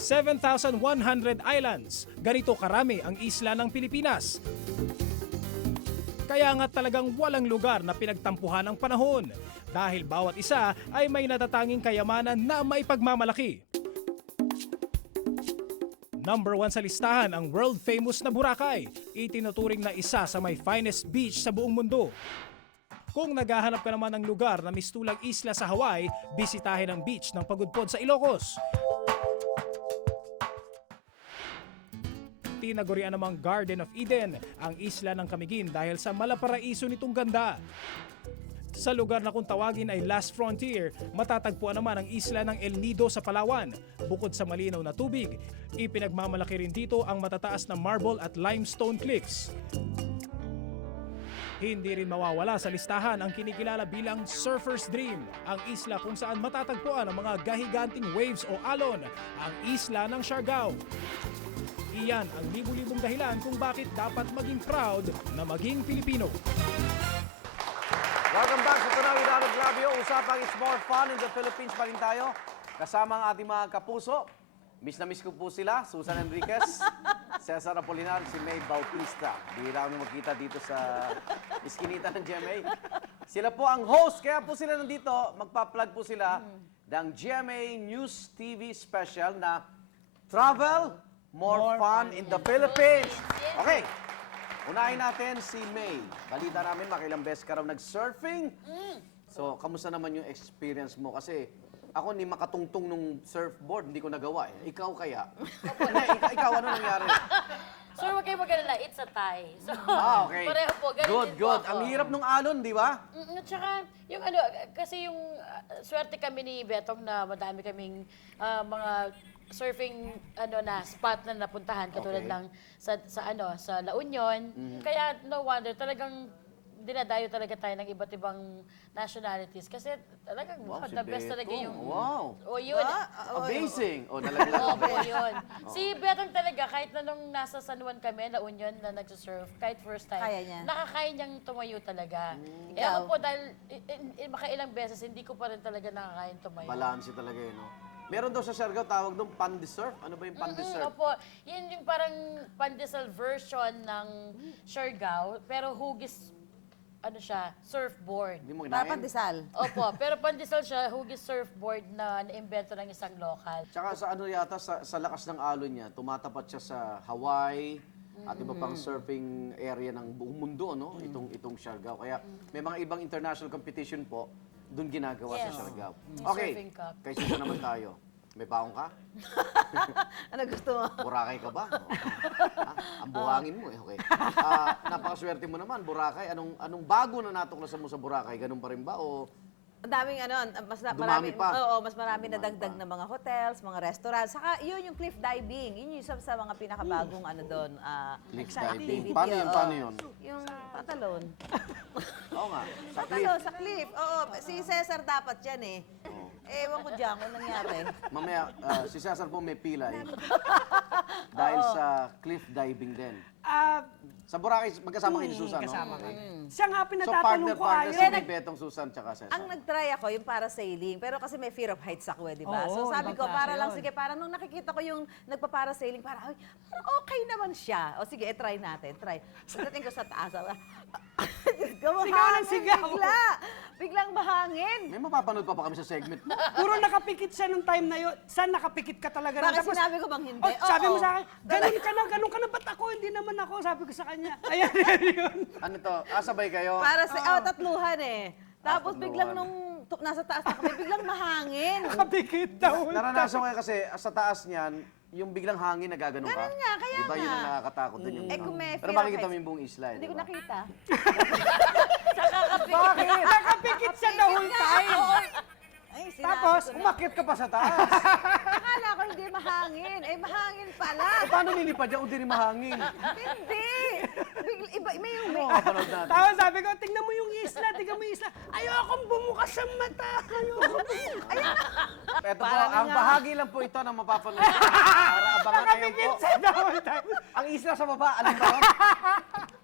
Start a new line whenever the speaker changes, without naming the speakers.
7,100 islands. Ganito karami ang isla ng Pilipinas. Kaya nga talagang walang lugar na pinagtampuhan ng panahon dahil bawat isa ay may natatanging kayamanan na maipagmamalaki. Number 1 sa listahan ang world famous na Boracay, itinuturing na isa sa may finest beach sa buong mundo. Kung naghahanap ka naman ng lugar na mistulang isla sa Hawaii, bisitahin ang beach ng Pagudpod sa Ilocos. Tinagurian namang Garden of Eden ang isla ng Camiguin dahil sa malaparaiso nitong ganda. Sa lugar na kung tawagin ay Last Frontier, matatagpuan naman ang isla ng El Nido sa Palawan. Bukod sa malinaw na tubig, ipinagmamalaki rin dito ang matataas na marble at limestone cliffs. Hindi rin mawawala sa listahan ang kinikilala bilang Surfer's Dream, ang isla kung saan matatagpuan ang mga gahiganting waves o alon, ang isla ng Siargao. Iyan ang libu-libong dahilan kung bakit dapat maging proud na maging Pilipino.
Welcome back sa Tunawi Danog Labio. Usapang It's More Fun in the Philippines pa rin tayo. Kasama ang ating mga kapuso. Miss na miss ko po sila, Susan Enriquez, Cesar Apolinar, si May Bautista. Bihira kami magkita dito sa iskinita ng GMA. Sila po ang host, kaya po sila nandito. Magpa-plug po sila ng GMA News TV special na Travel More Fun in the Philippines. Okay. Unahin natin si May. Balita namin, makilang beses ka raw nag-surfing. So, kamusta naman yung experience mo? Kasi ako, ni makatungtong nung surfboard, hindi ko nagawa eh. Ikaw kaya? Hindi, ikaw, ano nangyari?
Sir, huwag kayo mag-alala. It's a tie. So,
Okay.
pareho po. Ganun
Good,
din po
good.
ako.
Ang hirap nung alon, di ba?
At saka, yung ano, kasi yung swerte kami ni Betong na madami kaming mga surfing na spot na napuntahan katulad
Okay.
ng sa La Union. Kaya no wonder talagang dinadayo talaga tayo ng iba't ibang nationalities kasi talagang
Wow, si
the best talaga
Betong.
yung
Wow.
O yun.
Amazing. O, nalaglag
Oo,
ako.
yun. Si Betong talaga, kahit na nung nasa San Juan kami, La Union, na nagsusurf, kahit first time,
Kaya niya.
nakakaya niyang tumayo talaga. Eh ako po, dahil makailang beses, hindi ko pa rin talaga nakakayang tumayo.
Balanse talaga yun, no? Meron daw sa Siargao, tawag doon Pandisurf. Ano ba yung Pandisurf?
Opo, yun yung parang pandesal version ng Siargao, pero hugis, siya, surfboard.
Hindi mo
Para
kinain?
pandesal.
Opo, pero pandesal siya, hugis surfboard na naimbento ng isang lokal.
Tsaka sa ano yata, sa lakas ng alon niya, tumatapat siya sa Hawaii, at iba pang surfing area ng buong mundo, no? Itong Siargao. Kaya may mga ibang international competition po, doon ginagawa
Yes.
sa Siargao.
Yung
Okay,
surfing cup.
kay Susan naman tayo. May paong ka?
Ano gusto mo?
Boracay ka ba? Ang buhangin mo eh. Okay. Napakaswerte mo naman, Boracay. Anong bago na natuklasan mo sa Boracay? Ganun pa rin ba? O
Ang daming
Dumami pa.
Oo, mas marami na
Dumami
dagdag
pa.
na mga hotels, mga restaurants. Saka yun yung cliff diving. Yun yung isa sa mga pinakabagong doon.
cliff
activity,
diving? Paano yun?
oo.
Paano yun?
Yung patalon.
Oo nga. Sa cliff.
Patalon sa cliff. Oo, si Cesar dapat yan eh. Ewan ko dyan kung nangyari.
Mamaya, si Cesar po may pilay. Dahil sa cliff diving din. Sa Boracay, magkasama kayo ni Susan, no?
Kasama kami. Siya nga
So
pinatatanong ko
partner
ayun.
si Betong Susan tsaka Cesar.
Ang nag-try ako yung parasailing, pero kasi may fear of heights ako, di ba?
Oo,
So sabi
ibang
ko, para
klase
lang,
yun.
sige, para nung nakikita ko yung nagpa-parasailing, parang okay naman siya. O sige, try natin, try. Pagdating ko sa taas,
Sigaw ng sigaw.
Biglang mahangin.
May mapapanood pa kami sa segment mo.
Puro nakapikit siya nung time na yun. Saan nakapikit ka talaga?
Bakit sinabi ko bang hindi?
Oh, sabi mo
Oo.
sa akin, ganun ka na, ba't ako? Hindi naman ako, sabi ko sa kanya. Ayan, yun.
Ano to? Sabay kayo?
Para sa, tatluhan eh. Tapos
tatluhan.
biglang nung nasa taas na kami, biglang mahangin.
Nakapikit daw.
Naranasan ko yan kasi sa taas niyan, yung biglang hangin nagaganon ka.
Ganun nga, kaya
Diba yun ang
nga.
nakakatakot din yung...
Eh, kung may
Pero
fear of
makikita mo
heights,
yung buong isla, eh,
Hindi ko
diba?
nakita.
Bakit? Nakapikit siya the whole time.
Ay, sinabi
Tapos,
ko na.
Umakyat ka pa sa taas.
Akala ko hindi mahangin. Eh, mahangin pala.
Paano lilipad yan kung di rin mahangin?
Hindi. May yung
Ano ang kapanood natin?
Tapos sabi ko, tingnan mo yung isla, tingnan mo yung isla. Ayokong bumukas ang mata. Ayoko.
Ito po,
Parang
ang
nga.
bahagi lang po ito ng mapapanood. Para abangan ngayon po.
Nakapikit siya the whole time.
Ang isla sa baba, alam ba yun?